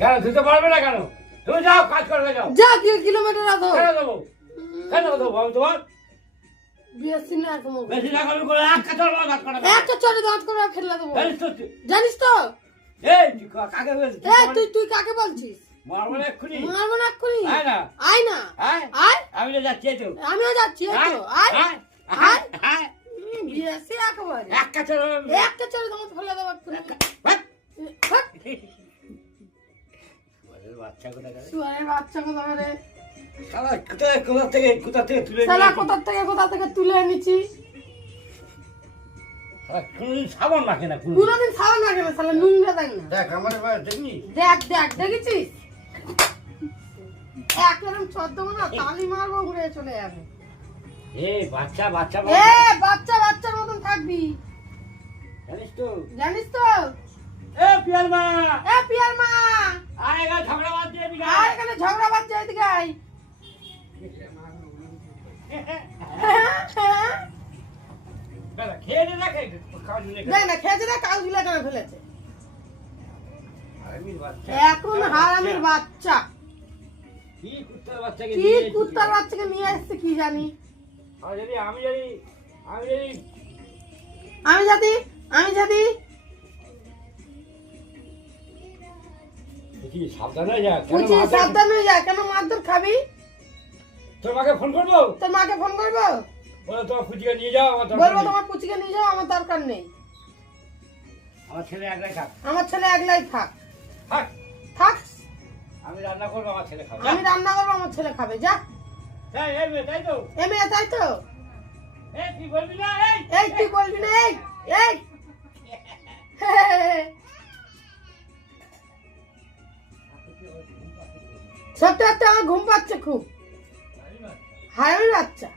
কেন ধুতে পারবে না কেন? তুমি যাও কাজ করবে যাও। যা 2 কিলোমিটার আধো কেন দেবো? কেন দেবো আমি তোমার? বেশি না তোমার বেশি না করলে করে একটা চড় দাঁত কাটা। একটা চড়ে দাঁত করে ফেলে দেবো। জানিস তো তুই? জানিস তো? এই তুই কাকে বলছিস? তুই কাকে বলছিস? মারবো না এক্ষুনি। মারবো না এক্ষুনি। আয় না। আয় না। আয়। আয়। আমি তো যাচ্ছি এই তো। আমিও যাচ্ছি এই তো। আয়। আয়। আয়। আয়। বেশি একেবারে। একটা চড়। একটা চড়ে দাঁত ফেলে দেবো এক্ষুনি। বাচ্চা কোথাকার? শুয়ারের বাচ্চা কোথাকারে? শালা কোথা থেকে তুলে শালা নিয়ে কোথা থেকে তুলে এনেছি? শালা কোনোদিন সাবান মাখে না কোনো। কোনোদিন খাওয়া না কেন শালা নোংরা দেখ না। দেখ আমার এবার দেখনি? দেখ দেখেছিস? একদম চোদ্দো না তালি মারবো ঘুরে চলে যাবে। বাচ্চা বাচ্চার মতন থাকবি। জানিস তো? পিয়ার মা পিয়ার মা আয় গা ঝগড়া বাদ দিয়ে দিগা। আর এখানে ঝগড়া বাজছে এদিকে আয়। খেয়ে নে না খেয়ে খাওয়া দিলে দেখ না খেয়েছে না কাল গুলা কেন ফেলেছে? আমি বাচ্চা এখন হারামের বাচ্চা কি কুত্তার বাচ্চাকে কি কুত্তার বাচ্চাকে নিয়ে আসছে কি জানি। আমি যদি কি সাবধানে যা বুঝি সাবধান হয়ে যা। কেন মারধর খাবি? তোর মাকে ফোন করবো? তোর মাকে ফোন করবো? বলে তোমার ফুচিকে নিয়ে যাও আমার দরকার বলবো নেই। তোমার পুচিকে নিয়ে যাও আমার দরকার নেই। আমার ছেলে একলাই থাক। আমার ছেলে একলাই থাক। থাক থাক আমি রান্না করবো আমার ছেলে খাবে। আমি রান্না করবো আমার ছেলে খাবে। যা তাই তো মেয়ে তাই তো। তুই বলবি না এই তুই বলবি না এই এই সত্যি সত্যি আমার ঘুম পাচ্ছে খুব। হারামি বাচ্চা।